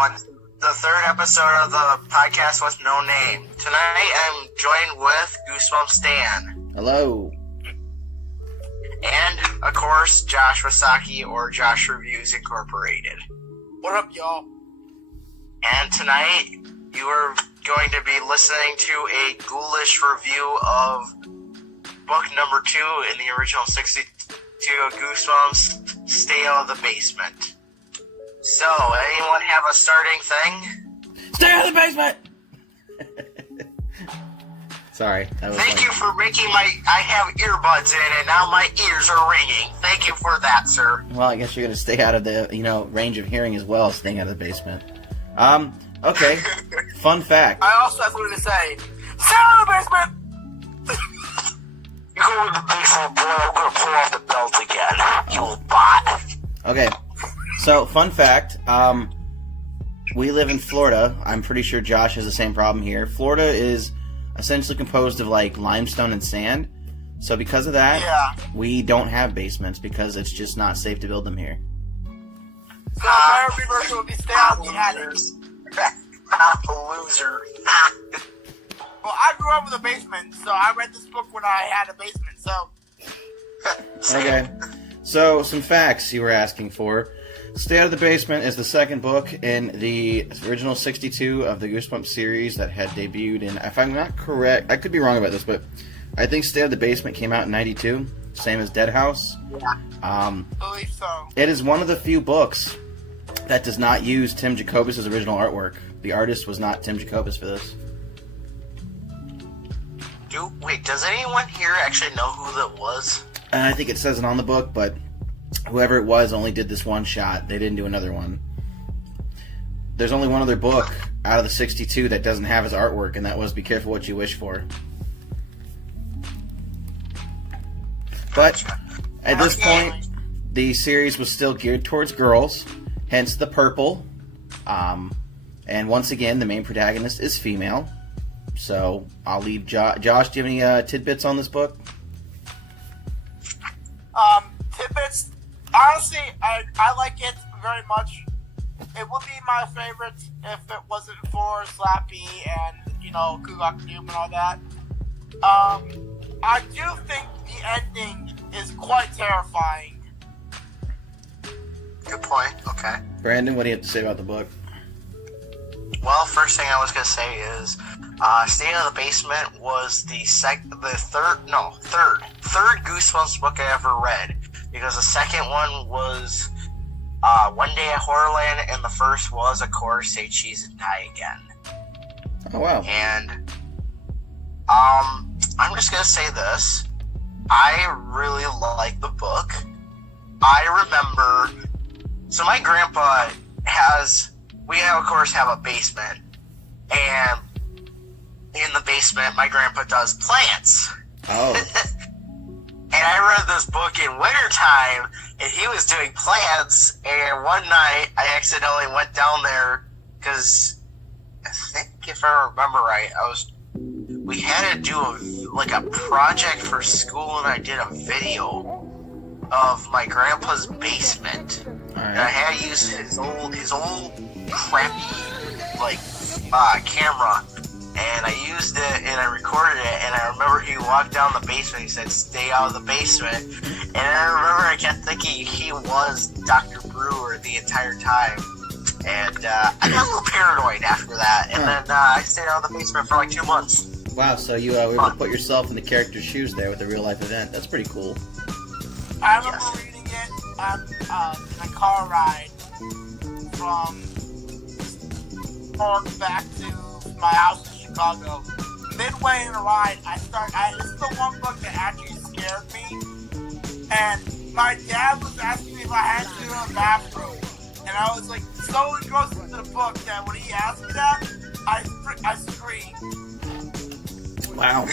everyone. The third episode of the podcast with no name. Tonight I'm joined with Goosebumps Stan. Hello. And, of course, Josh Wasaki or Josh Reviews Incorporated. What up, y'all? And tonight you are going to be listening to a ghoulish review of book number 2 in the original 62 of Goosebumps, Stay Out of the Basement. So, anyone have a starting thing? Stay out of the basement! Sorry. Thank you for making I have earbuds in and now my ears are ringing. Thank you for that, sir. Well, I guess you're going to stay out of the, range of hearing as well, staying out of the basement. Okay. Fun fact. I also have something to say. Stay out of the basement! You go in the basement, boy, I'm going to pull off the belt again. You old bot. Okay. So, fun fact, we live in Florida. I'm pretty sure Josh has the same problem here. Florida is essentially composed of, limestone and sand. So because of that, we don't have basements because it's just not safe to build them here. So, American version would be stay out of the attic. I'm a loser. Well, I grew up with a basement, so I read this book when I had a basement, so... Okay. So, some facts you were asking for. Stay Out of the Basement is the second book in the original 62 of the Goosebumps series that had debuted in, if I'm not correct, I could be wrong about this, but I think Stay Out of the Basement came out in 92, same as Dead House. Yeah. I believe so. It is one of the few books that does not use Tim Jacobus' original artwork. The artist was not Tim Jacobus for this. Wait, does anyone here actually know who that was? I think it says it on the book, but whoever it was only did this one shot. They didn't do another one. There's only one other book out of the 62 that doesn't have his artwork, and that was Be Careful What You Wish For. But at this point, the series was still geared towards girls, hence the purple. And once again, the main protagonist is female. So I'll leave Josh. Do you have any tidbits on this book? Tidbits. Honestly, I like it very much. It would be my favorite if it wasn't for Slappy and, Kugak Doom and all that. I do think the ending is quite terrifying. Good point, okay. Brandon, what do you have to say about the book? Well, first thing I was going to say is, Stay Out of the Basement was the third Goosebumps book I ever read. Because the second one was One Day at Horrorland, and the first was, of course, Say Cheese and Die Again. Oh, wow. And I'm just going to say this. I really like the book. I remember... So my grandpa of course, have a basement. And in the basement, my grandpa does plants. Oh. And I read this book in wintertime, and he was doing plants, and one night I accidentally went down there, because I think if I remember right, we had to do a project for school, and I did a video of my grandpa's basement. All right. And I had to use his old crappy, camera. And I used it, and I recorded it, and I remember he walked down the basement, he said, stay out of the basement, and I remember I kept thinking he was Dr. Brewer the entire time, and I got a little paranoid after that, and then I stayed out of the basement for 2 months. Wow, so you were able to put yourself in the character's shoes there with a real-life event. That's pretty cool. I remember reading it on a car ride from Park back to my house in Chicago. Midway in the ride, this is the one book that actually scared me. And my dad was asking me if I had to go to the bathroom. And I was so engrossed into the book that when he asked me that, I screamed. Wow.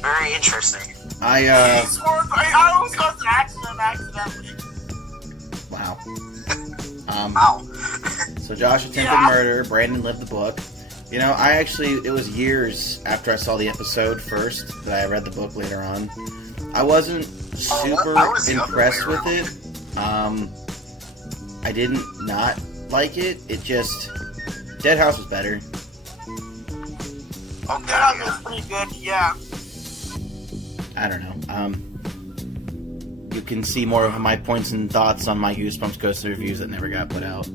Very interesting. I almost caused an accident accidentally. Wow. Wow. So Josh attempted murder, Brandon lived the book. It was years after I saw the episode first that I read the book later on. I wasn't super impressed with it. I didn't not like it. It just Dead House was better. Okay, That yeah. was pretty good, yeah. I don't know. You can see more of my points and thoughts on my Goosebumps Ghost reviews that never got put out.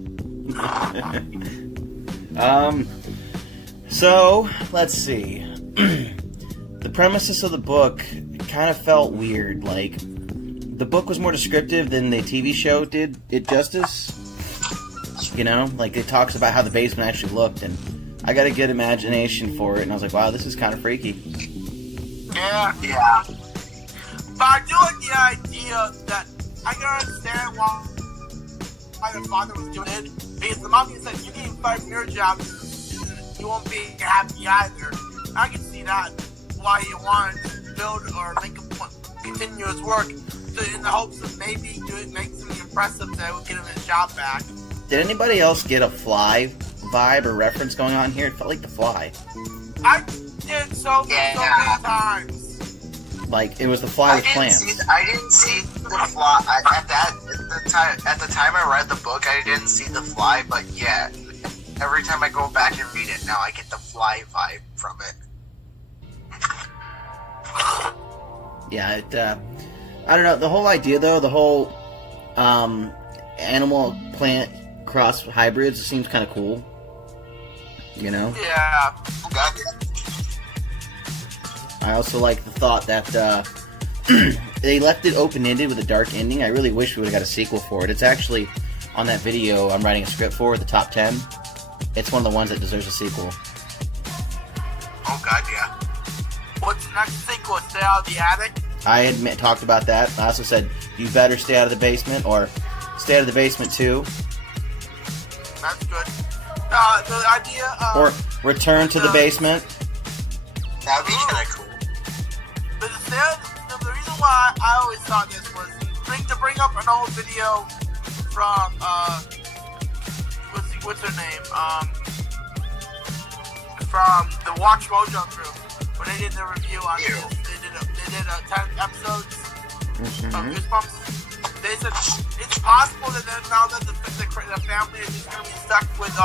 So let's see. The premises of the book kind of felt weird. Like, the book was more descriptive than the TV show did it justice. You know, like, it talks about how the basement actually looked, and I got a good imagination for it, and I was like, wow, this is kind of freaky. Yeah. Yeah. But I do like the idea that I can understand why the father was doing it. Because the mom said, you need to fight for your job, you won't be happy either. I can see that, why you want to build or make a continuous work, so in the hopes of maybe make something impressive that would get him his job back. Did anybody else get a Fly vibe or reference going on here? It felt like The Fly. I did so many times. Like, it was The Fly with plants. I didn't see the fly at the time I read the book. I didn't see the fly, but yeah, every time I go back and read it now, I get the Fly vibe from it. Yeah, it, I don't know, the whole idea though, the whole animal plant cross hybrids seems kind of cool. You know? Yeah. I also like the thought that they left it open-ended with a dark ending. I really wish we would have got a sequel for it. It's actually on that video I'm writing a script for, the top 10. It's one of the ones that deserves a sequel. Oh god, yeah. What's the next sequel? Stay Out of the Attic? I had talked about that. I also said, you better stay out of the basement, or stay out of the basement 2. That's good. The idea of... Or return to the basement. That'd be kind of cool. But the reason why I always thought this was to bring up an old video from what's her name? From the Watch Mojo crew, when they did the review on this. They did 10 episodes of Goosebumps. They said it's possible that now that the family is just gonna be stuck with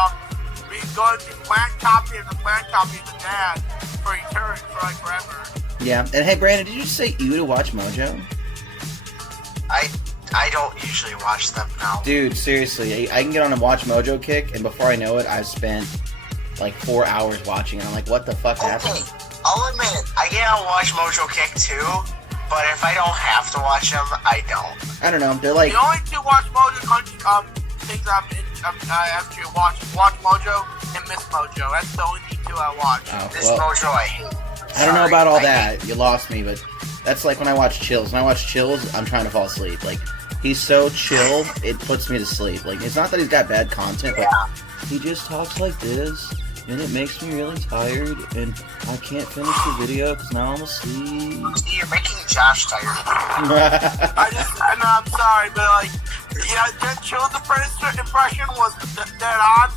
going to plant copy and the plant copy of the dad for eternity, for like forever. Yeah. And hey, Brandon, did you just say you to Watch Mojo? I don't usually watch them now. Dude, seriously, I can get on a Watch Mojo kick, and before I know it, I've spent like 4 hours watching it. I'm like, what the fuck happened? I'll admit, I get on Watch Mojo kick too, but if I don't have to watch them, I don't. I don't know. They're like... The only two Watch Mojo things I actually watch Mojo and Miss Mojo. That's the only two I watch. Oh, This well, Mojo I hate. I don't know about all I that. hate- You lost me, but that's like when I watch Chills. When I watch Chills, I'm trying to fall asleep. Like, he's so chill, it puts me to sleep. Like, it's not that he's got bad content, but he just talks like this, and it makes me really tired, and I can't finish the video because now I'm asleep. See, you're making Josh tired. I know, I'm sorry, but like, yeah, Chill's impression was dead on.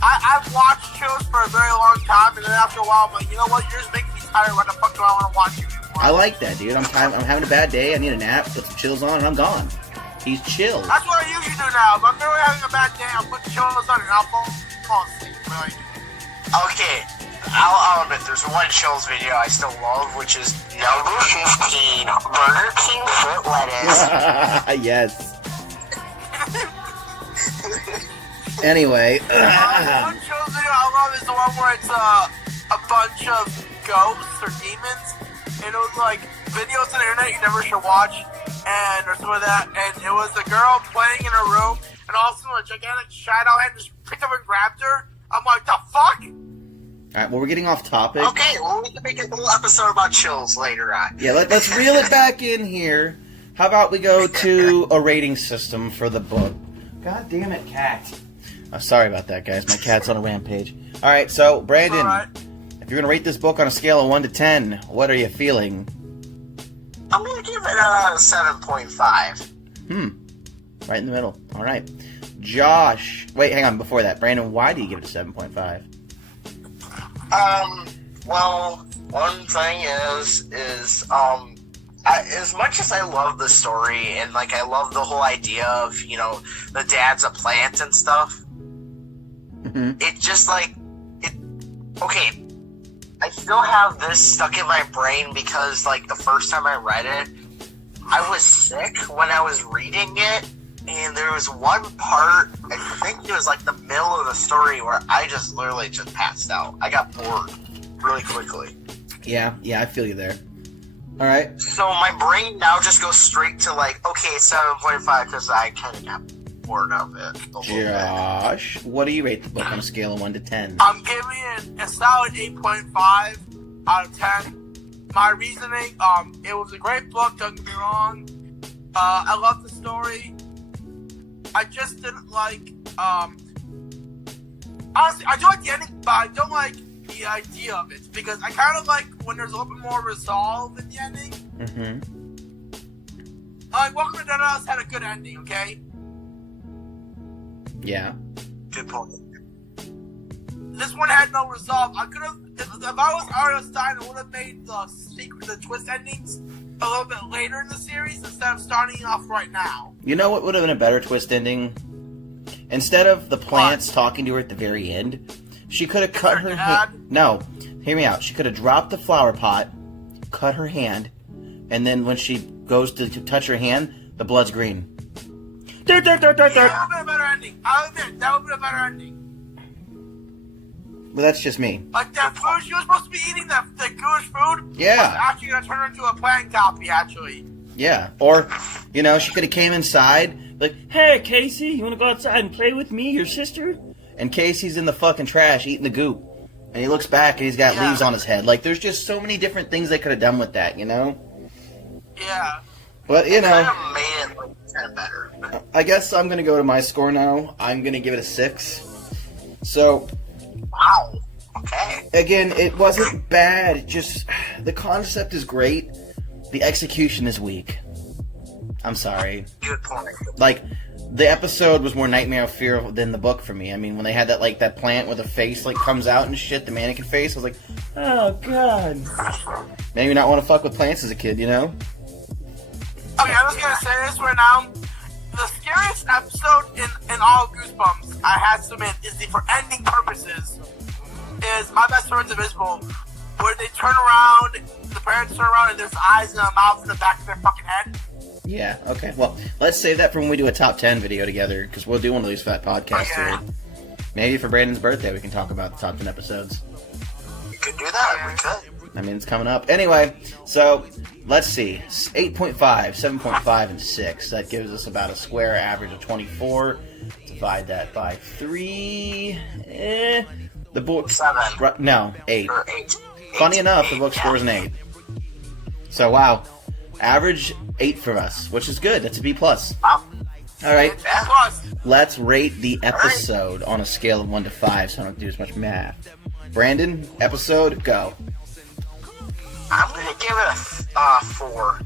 I've watched Chills for a very long time, and then after a while, I'm like, you know what, you're just making me tired. Why the fuck do I want to watch you anymore? I like that, dude. I'm having a bad day. I need a nap. Put some Chills on, and I'm gone. He's chill. That's what I usually do now. If I'm really having a bad day, I'll put Chills on and I'll fall asleep. Really. Okay, I'll admit, there's one Chills video I still love, which is number 15, Burger King foot lettuce. Yes. Anyway. One Chills video I love is the one where it's a bunch of ghosts or demons, and it was like videos on the internet you never should watch, and or some of that, and it was a girl playing in her room, and all of a sudden a gigantic shadow hand just picked up and grabbed her. I'm like, the fuck? Alright, well, we're getting off topic. Okay, well, we can make a little episode about Chills later on. Yeah, let's reel it back in here. How about we go to a rating system for the book? God damn it, cat. Sorry about that, guys. My cat's on a rampage. Alright, so, Brandon, if you're going to rate this book on a scale of 1 to 10, what are you feeling? I'm going to give it a 7.5. Right in the middle. Alright. Josh. Wait, hang on, before that. Brandon, why do you give it a 7.5? Well, one thing is, as much as I love the story and, like, I love the whole idea of, you know, the dad's a plant and stuff, it just like it. Okay, I still have this stuck in my brain because like the first time I read it, I was sick when I was reading it, and there was one part, I think it was like the middle of the story, where I just literally just passed out. I got bored really quickly. Yeah, I feel you there. All right. So my brain now just goes straight to like, okay, 7.5 because I kind of got bored of it a little Josh, what do you rate the book on a scale of 1 to 10? I'm giving it a solid 8.5 out of 10. My reasoning, it was a great book, don't get me wrong. I love the story. I just didn't like, honestly, I do like the ending, but I don't like the idea of it, because I kind of like when there's a little bit more resolve in the ending. Like, Welcome to Dead House had a good ending, okay? Yeah. Good point. This one had no resolve. I could have, if I was Arya Stein, I would have made the twist endings a little bit later in the series instead of starting off right now. You know what would have been a better twist ending? Instead of the plants talking to her at the very end, she could have cut her hand. No, hear me out. She could have dropped the flower pot, cut her hand, and then when she goes to touch her hand, the blood's green. Yeah, that would have been a better ending. I'll admit, that would have been a better ending. But that's just me. Like that food, she was supposed to be eating the Jewish food. Yeah. Was actually going to turn her into a plant copy, actually. Yeah. Or, you know, she could have came inside, like, hey, Casey, you want to go outside and play with me, your sister? And Casey's in the fucking trash eating the goop. And he looks back and he's got leaves on his head. Like, there's just so many different things they could have done with that, you know? Yeah. But, you know, Kind of made it like, kind of better. I guess I'm going to go to my score now. I'm going to give it a 6. So, Wow. Okay. again, it wasn't bad. Just, the concept is great. The execution is weak. I'm sorry. Good point. Like, the episode was more Nightmare of Fear than the book for me. I mean, when they had that, like, that plant with a face, like, comes out and shit, the mannequin face, I was like, oh, God. Maybe not want to fuck with plants as a kid, you know? Okay, I'm just going to say this right now. The scariest episode in all Goosebumps, I had to admit, is for ending purposes, is My Best Friend's Invisible, where they turn around, the parents turn around, and there's eyes and a mouth in the back of their fucking head. Yeah, okay. Well, let's save that for when we do a top 10 video together, because we'll do one of these fat podcasts here. Maybe for Brandon's birthday we can talk about the top 10 episodes. We could do that. We could. I mean, it's coming up. Anyway, so, let's see. 8.5, 7.5, and 6. That gives us about a square average of 24. Divide that by 3. The book... 7. No, 8. Or 8. Funny enough, the 8, book yeah. scores an 8. So, wow. Average 8 for us, which is good. That's a B+. Wow. Alright, Plus, let's rate the episode on a scale of 1 to 5 so I don't have to do as much math. Brandon, episode, go. I'm going to give it a 4.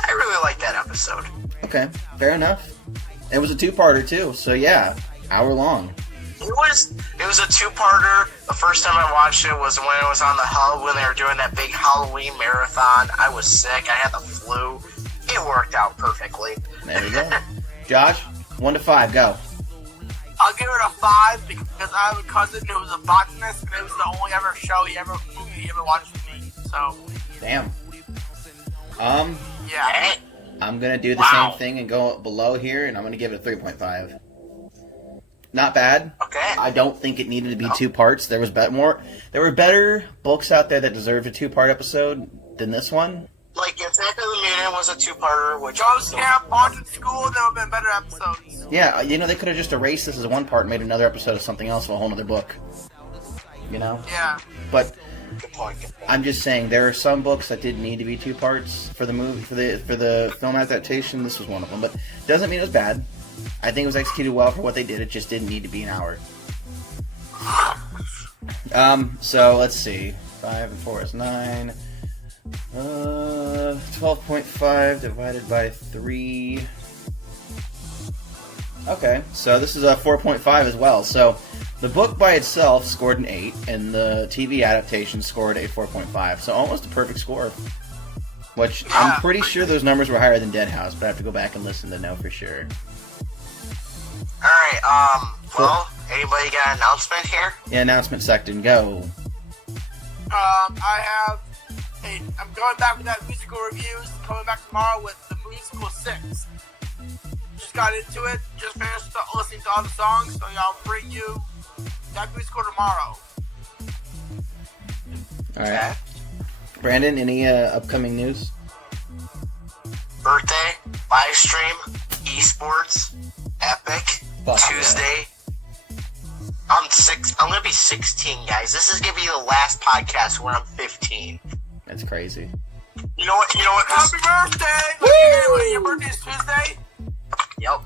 I really like that episode. Okay, fair enough. It was a 2-parter too, so yeah, hour long. It was a 2-parter. The first time I watched it was when it was on the hub, when they were doing that big Halloween marathon. I was sick. I had the flu. It worked out perfectly. There you go. Josh, 1 to 5, go. I'll give it a 5 because I have a cousin who was a botanist, and it was the only movie he ever watched with me. So, Damn. yeah. Hey, I'm gonna do the Wow. same thing and go below here, and I'm gonna give it a 3.5. Not bad. okay. I don't think it needed to be 2 parts. There were better books out there that deserved a 2-part episode than this one. Like, Attack of the Mutant was a 2-parter, which Ghost Camp, Haunted School, there would have been better episodes. Yeah, you know, they could have just erased this as 1 part and made another episode of something else of a whole other book. You know? Yeah. But Good point. Good point. I'm just saying there are some books that didn't need to be 2 parts for the movie, for the film adaptation. This was one of them, but doesn't mean it was bad. I think it was executed well for what they did. It just didn't need to be an hour. So let's see. 5 and 4 is 9. 12.5 divided by 3. Okay, so this is a 4.5 as well. So the book by itself scored an 8, and the TV adaptation scored a 4.5. So almost a perfect score. Which I'm pretty sure those numbers were higher than Dead House, but I have to go back and listen to know for sure. Alright, well, Anybody got an announcement here? Yeah, announcement section, go. I'm going back with that musical reviews. Coming back tomorrow with the musical 6. Just got into it. Just finished listening to all the songs, so I'll bring you that musical tomorrow. All right. Brandon, any upcoming news? Birthday, live stream, esports, epic, Fuck Tuesday. I'm gonna be 16, guys. This is gonna be the last podcast when I'm 15. That's crazy. You know what? Happy birthday! Woo! Your birthday's Tuesday? Yep.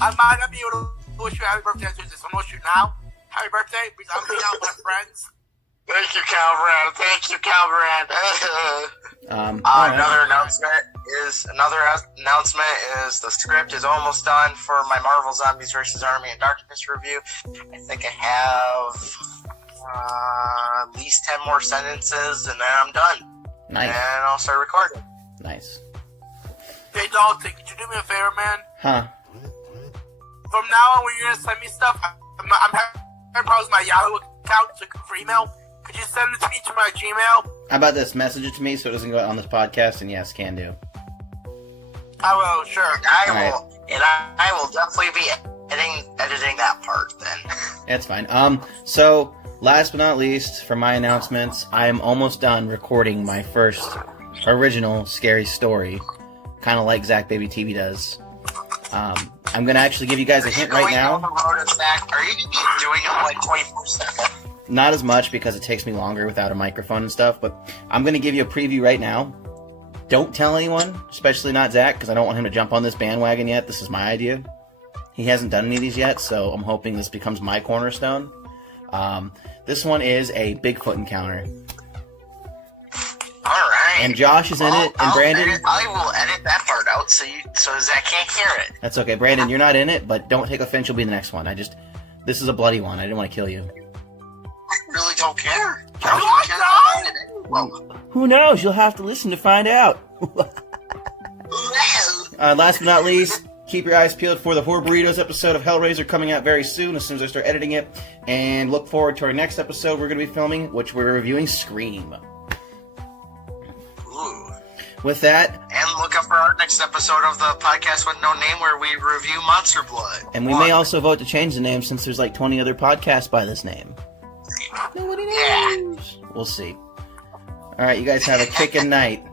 I might not be able to wish you a happy birthday on Tuesday, so I'm gonna wish you now. Happy birthday, because I'm hanging out with my friends. Thank you, Calbrand. Another announcement is the script is almost done for my Marvel Zombies vs. Army and Darkness review. I think I have at least 10 more sentences, and then I'm done. Nice. And I'll start recording. Nice. Hey, Dalton, could you do me a favor, man? Huh? From now on, when you're gonna send me stuff, I'm having problems with my Yahoo account for email. Could you send it to me to my Gmail? How about this? Message it to me so it doesn't go out on this podcast, and yes, can do. I will, sure. I will definitely be editing that part then. That's fine. So, last but not least, for my announcements, I am almost done recording my first original scary story, kind of like Zach Baby TV does. I'm going to actually give you guys a hint right now. Are you going to be doing it like 24/7? Not as much because it takes me longer without a microphone and stuff, but I'm going to give you a preview right now. Don't tell anyone, especially not Zach, because I don't want him to jump on this bandwagon yet. This is my idea. He hasn't done any of these yet, so I'm hoping this becomes my cornerstone. This one is a Bigfoot encounter. Alright. And Josh is in it, and Brandon... I will edit that part out so Zach can't hear it. That's okay. Brandon, you're not in it, but don't take offense, you'll be the next one. This is a bloody one. I didn't want to kill you. I really don't care. Who knows? You'll have to listen to find out. Last but not least, keep your eyes peeled for the Horror Burritos episode of Hellraiser coming out very soon, as soon as I start editing it. And look forward to our next episode we're going to be filming, which we're reviewing Scream. Ooh. With that... And look up for our next episode of the podcast with no name where we review Monster Blood. And we may also vote to change the name since there's like 20 other podcasts by this name. Nobody knows. Yeah. We'll see. Alright, you guys have a kickin' night.